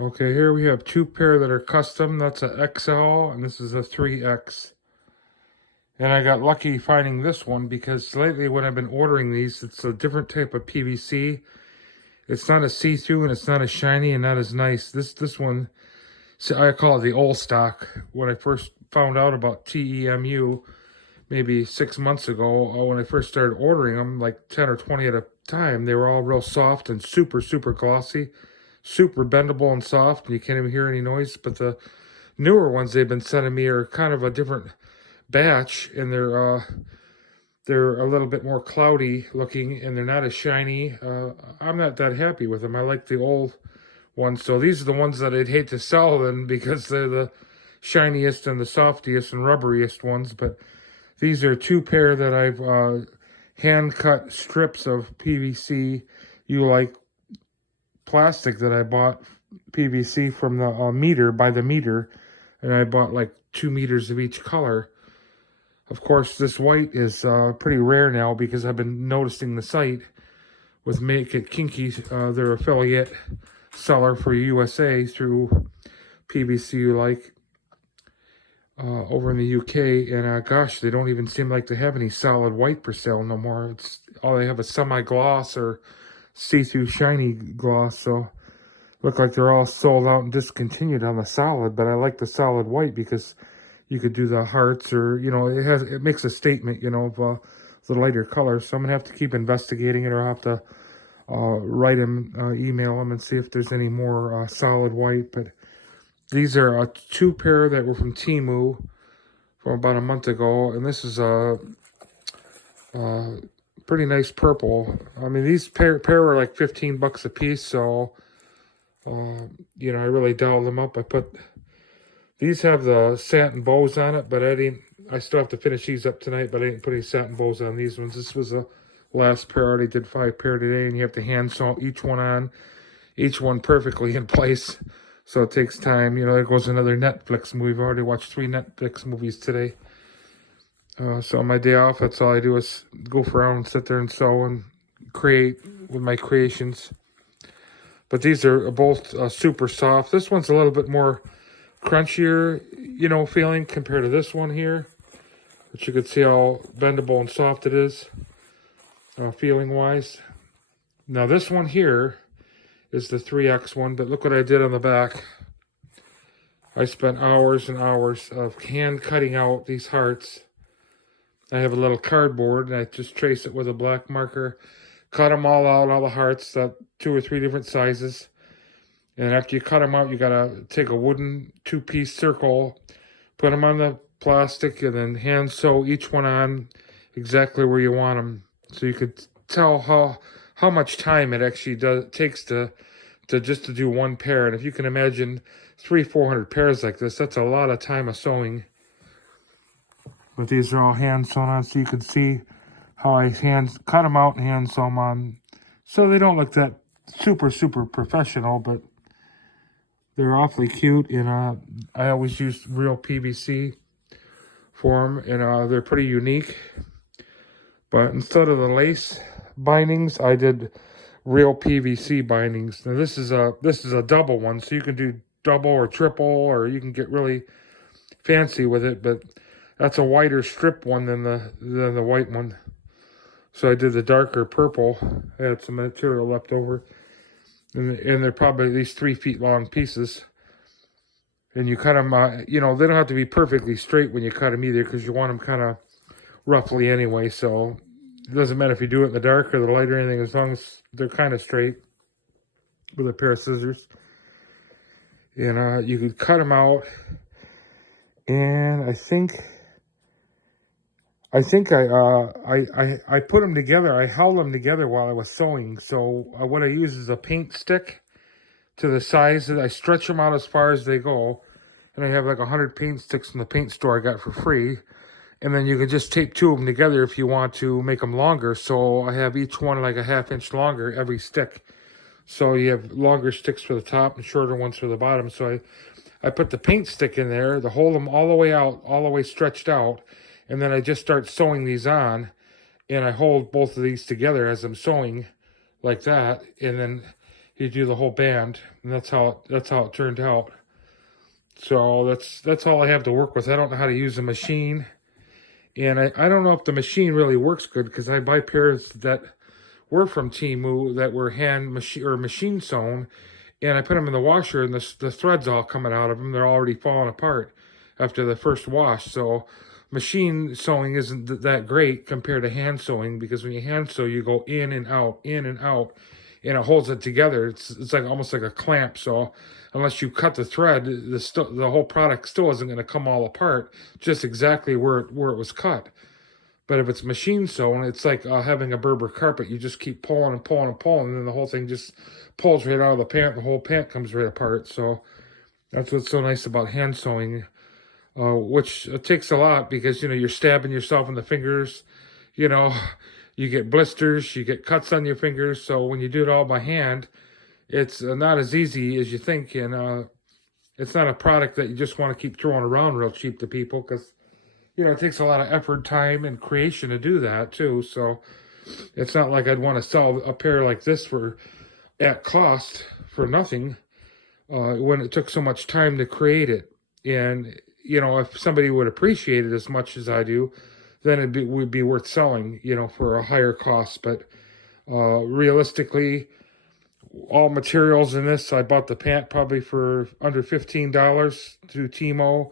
Okay, here we have two pair that are custom. That's a XL and this is a 3X. And I got lucky finding this one because lately when I've been ordering these, it's a different type of PVC. It's not a see-through and it's not as shiny and not as nice. This one, I call it the old stock. When I first found out about Temu, maybe 6 months ago, when I first started ordering them, like 10 or 20 at a time, they were all real soft and super, super glossy, super bendable and soft, and you can't even hear any noise. But the newer ones they've been sending me are kind of a different batch, and they're a little bit more cloudy looking, and they're not as shiny. I'm not that happy with them. I like the old ones. So these are the ones that I'd hate to sell them because they're the shiniest and the softiest and rubberiest ones. But these are two pair that I've hand cut strips of PVC. You like plastic that I bought PVC from the meter, by the meter, and I bought like 2 meters of each color. Of course, this white is pretty rare now because I've been noticing the site with Make It Kinky, their affiliate seller for USA through PVC You Like over in the UK. And gosh, they don't even seem like they have any solid white for sale no more. It's all they have is semi-gloss or see-through shiny gloss. So look like they're all sold out and discontinued on the solid. But I like the solid white because you could do the hearts, or, you know, it makes a statement, you know, of the lighter color. So I'm gonna have to keep investigating it, or I'll have to write him, email him, and see if there's any more solid white. But these are two pair that were from Temu from about a month ago, and this is a pretty nice purple. I mean, these pair are like 15 bucks a piece. So you know, I really dialed them up. These have the satin bows on it, but I still have to finish these up tonight, but I didn't put any satin bows on these ones. This was the last pair. I already did 5 pair today, and you have to hand sew each one on, each one perfectly in place. So it takes time. You know, there goes another Netflix movie. I've already watched 3 Netflix movies today. So on my day off, that's all I do is go around and sit there and sew and create with my creations. But these are both super soft. This one's a little bit more crunchier, you know, feeling compared to this one here, but you can see how bendable and soft it is, feeling wise. Now this one here is the 3X one, but look what I did on the back. I spent hours and hours of hand cutting out these hearts. I have a little cardboard and I just trace it with a black marker, cut them all out, all the hearts, 2 or 3 different sizes. And after you cut them out, you gotta take a wooden 2-piece circle, put them on the plastic, and then hand sew each one on exactly where you want them. So you could tell how much time it actually takes to do one pair. And if you can imagine 300-400 pairs like this, that's a lot of time of sewing. But these are all hand sewn on, so you can see how I cut them out and hand sew them on. So they don't look that super, super professional, but they're awfully cute, and I always use real PVC for them, and they're pretty unique. But instead of the lace bindings, I did real PVC bindings. Now this is a double one, so you can do double or triple, or you can get really fancy with it. But that's a wider strip one than the white one. So I did the darker purple. I had some material left over. And they're probably at least 3 feet long pieces. And you cut them, you know, they don't have to be perfectly straight when you cut them either, because you want them kind of roughly anyway. So it doesn't matter if you do it in the dark or the light or anything, as long as they're kind of straight with a pair of scissors. And you could cut them out. And I think I put them together. I held them together while I was sewing. So what I use is a paint stick to the size that I stretch them out as far as they go. And I have like 100 paint sticks in the paint store I got for free. And then you can just tape 2 of them together if you want to make them longer. So I have each one like a 1/2 inch longer every stick. So you have longer sticks for the top and shorter ones for the bottom. So I put the paint stick in there to hold them all the way out, all the way stretched out. And then I just start sewing these on, and I hold both of these together as I'm sewing like that. And then you do the whole band, and that's how it turned out. So that's all I have to work with. I don't know how to use a machine, and I don't know if the machine really works good, because I buy pairs that were from Temu that were machine sewn, and I put them in the washer, and the threads all coming out of them. They're already falling apart after the first wash. So machine sewing isn't that great compared to hand sewing, because when you hand sew, you go in and out, and it holds it together. It's like almost like a clamp. So unless you cut the thread, the whole product still isn't going to come all apart, just exactly where it was cut. But if it's machine sewn, it's like having a Berber carpet. You just keep pulling and pulling and pulling, and then the whole thing just pulls right out of the pant. The whole pant comes right apart. So that's what's so nice about hand sewing, which takes a lot, because, you're stabbing yourself in the fingers. You get blisters, you get cuts on your fingers. So when you do it all by hand, it's not as easy as you think. And it's not a product that you just want to keep throwing around real cheap to people, because it takes a lot of effort, time, and creation to do that too. So it's not like I'd want to sell a pair like this at cost for nothing, when it took so much time to create it. And if somebody would appreciate it as much as I do, then it would be worth selling, for a higher cost. But realistically, all materials in this, I bought the pant probably for under $15 through Temu.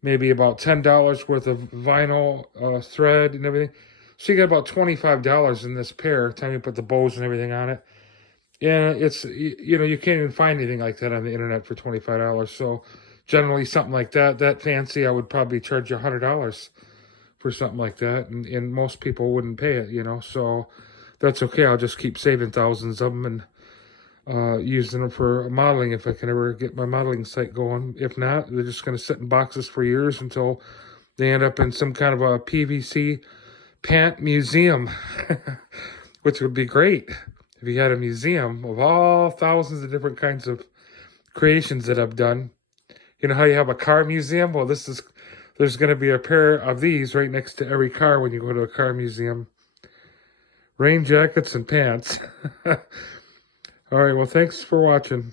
Maybe about $10 worth of vinyl thread and everything. So you get about $25 in this pair, time you put the bows and everything on it. And it's, you can't even find anything like that on the internet for $25. So generally something like that fancy, I would probably charge you $100 for something like that. And most people wouldn't pay it, So that's okay. I'll just keep saving thousands of them and using them for modeling if I can ever get my modeling site going. If not, they're just going to sit in boxes for years until they end up in some kind of a PVC pant museum, which would be great if you had a museum of all thousands of different kinds of creations that I've done. You know how you have a car museum? Well, there's going to be a pair of these right next to every car when you go to a car museum. Rain jackets and pants. All right, well, thanks for watching.